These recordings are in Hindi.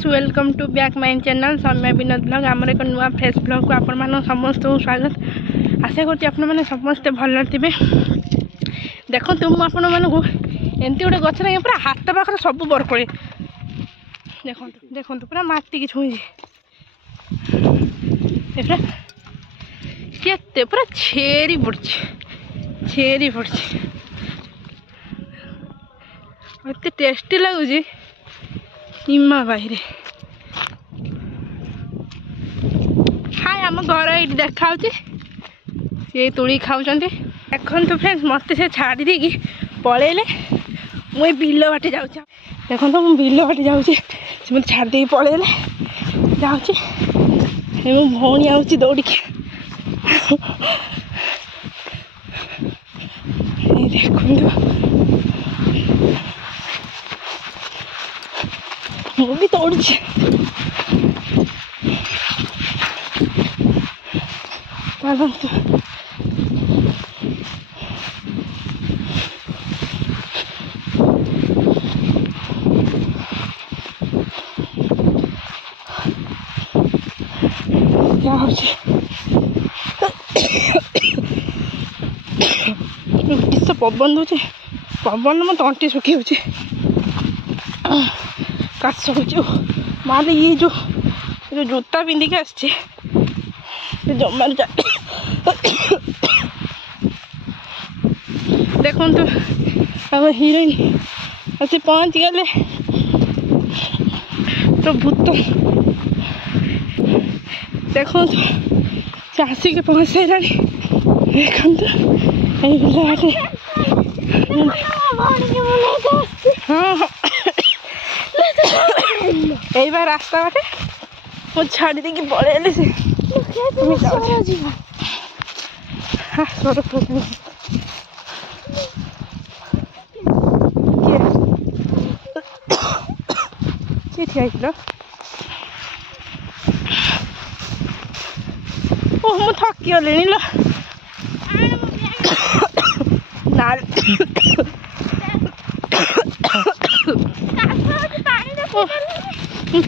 Friends welcome to back my channel Saumya Vinod blog आमर एक नुआ फ्रेश ब्लॉग को आपण मान समस्त स्वागत आशा करती आपण मैंने समस्ते भल थे। देखो मुझे आपण मानक एमती गोटे गच ना पूरा हाथ पाखे सब बरकोली देखो देखो पूरा माटी की छुई के पूरा छेरी पड़ी मत टेस्टी लगुच इमा बाहर हाय आम घर ये देखा ये तुड़ी खाऊँ देखो तो फ्रेंड्स मत से छाड़ी देकी पलैले मुझे बिल बाटे जाऊँ देखो तो मुझे बिल बाटे जाऊँगी से मत छाड़ी देकी पलैले जाऊँगी मो भौणी आऊँगी दौड़िकी देखो वो भी तोड़ क्या किस पवन दूचे पवन मत अंटी सुखी हो काश मारे ये जो जूता पिंधिक आसचे जमार देखो तो हम हिरोइन अच्छे पहुँच गले तो भूत देखो तो चासी के पहुँच सारा देखो तो हाँ यही बार रास्ता बाटे वो छाड़ी देकी पलैले से हाँ किए ठिया ओ मु थकी गली ल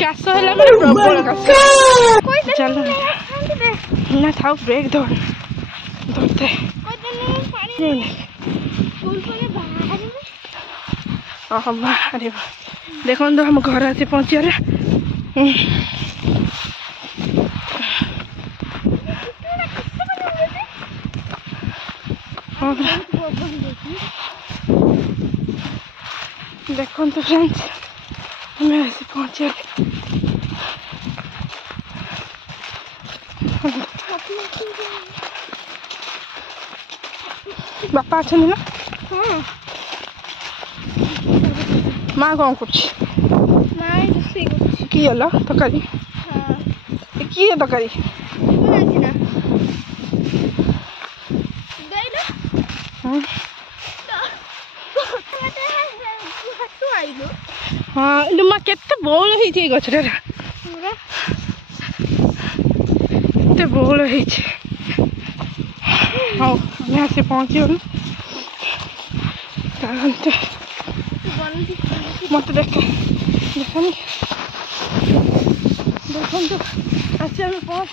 काश है प्रबल काश चल ना था ब्रेक धरते बाहर देखो तो हम घर आसे पहुँचे देखो तो फ्रेंड्स हमें ऐसे पहुँचे बापा अच्छा ना माँ कौन कर तकारी किए तकारी हाँ माँ केते बोल होती गचर केते बोल होती हाँ हमें आसे पहुँची गलु मत देख देखनी देखो आसे हमें पहुँच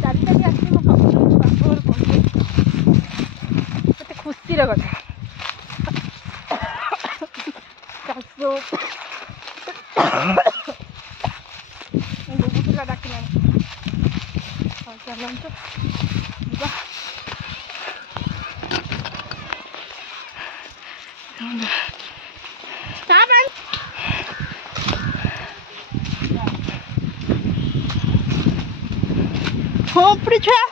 चारिटा भी आस मत खुशी कथा पिला डाक चलते खोपड़ी छुआ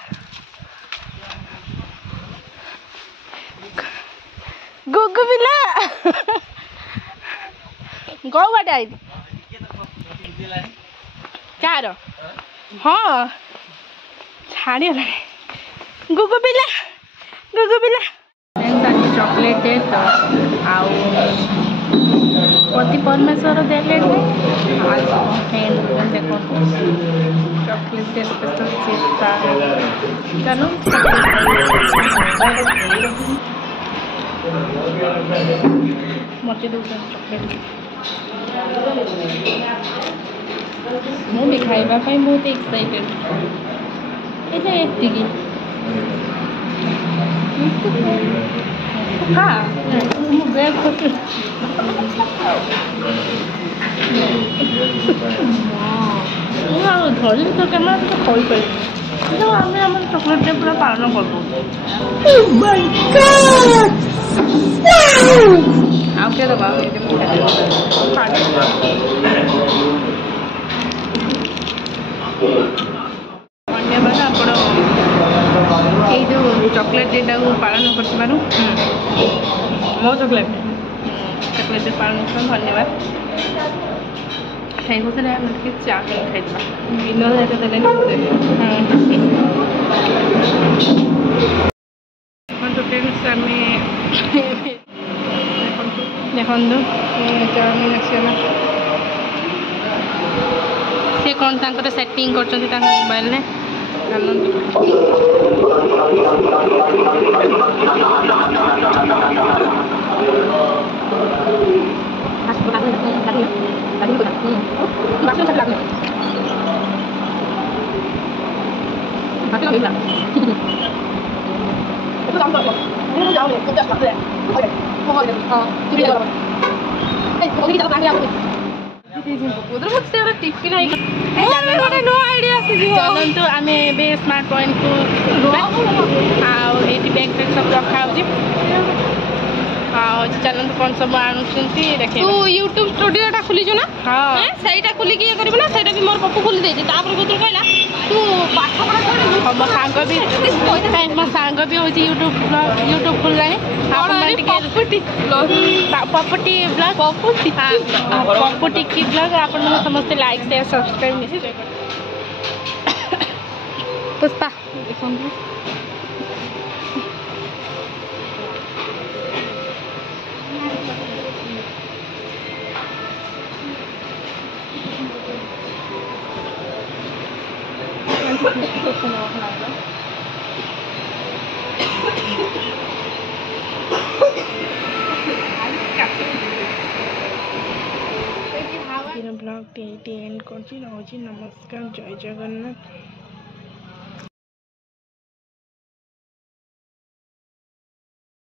गुगु बिला गौ बाटे आई चार हाँ छाड़ी गुगु बिला चॉकलेट है तो आउ पति परमेश्वर देले देखो चॉकलेट के स्पेशल सेट था जानो मत दो चॉकलेट मुझे खाइबा बहुत एक्साइटेड ये एतिकी हाँ बैग धरी तो कैमरा तो खई पारे आम चॉकलेट डे पूरा पालन करब आगे दबा धन्यवाद आपण ये जो चॉकलेट डेटा को पालन कर मो चॉकलेट डे पालन कर धन्यवाद खाई बोलते चाउमिन खाई विनोद जाके देले तो फ्रेंड्स आम देखो चाउमिन आसला सी कौन तर सेटिंग कर मोबाइल में टिफिन नो आइडिया चलतु आम स्मार्ट पॉइंट को बैग बैग सब रखा चलते कौन सब आणुंट देखे तू यूट्यूब स्टूडियो खोलीचु ना हाँ सहीटा खोलिक ये कर ना सहीटा भी मोर पप्पू खोली देती कहला तू पाठ पढ़ा मो सांग भी हूँ यूट्यूब खोल पपुटी ब्लॉग पपुटी की ब्लॉग आप समस्त like share subscribe Pushpa blog and कर नमस्कार जय जगन्नाथ।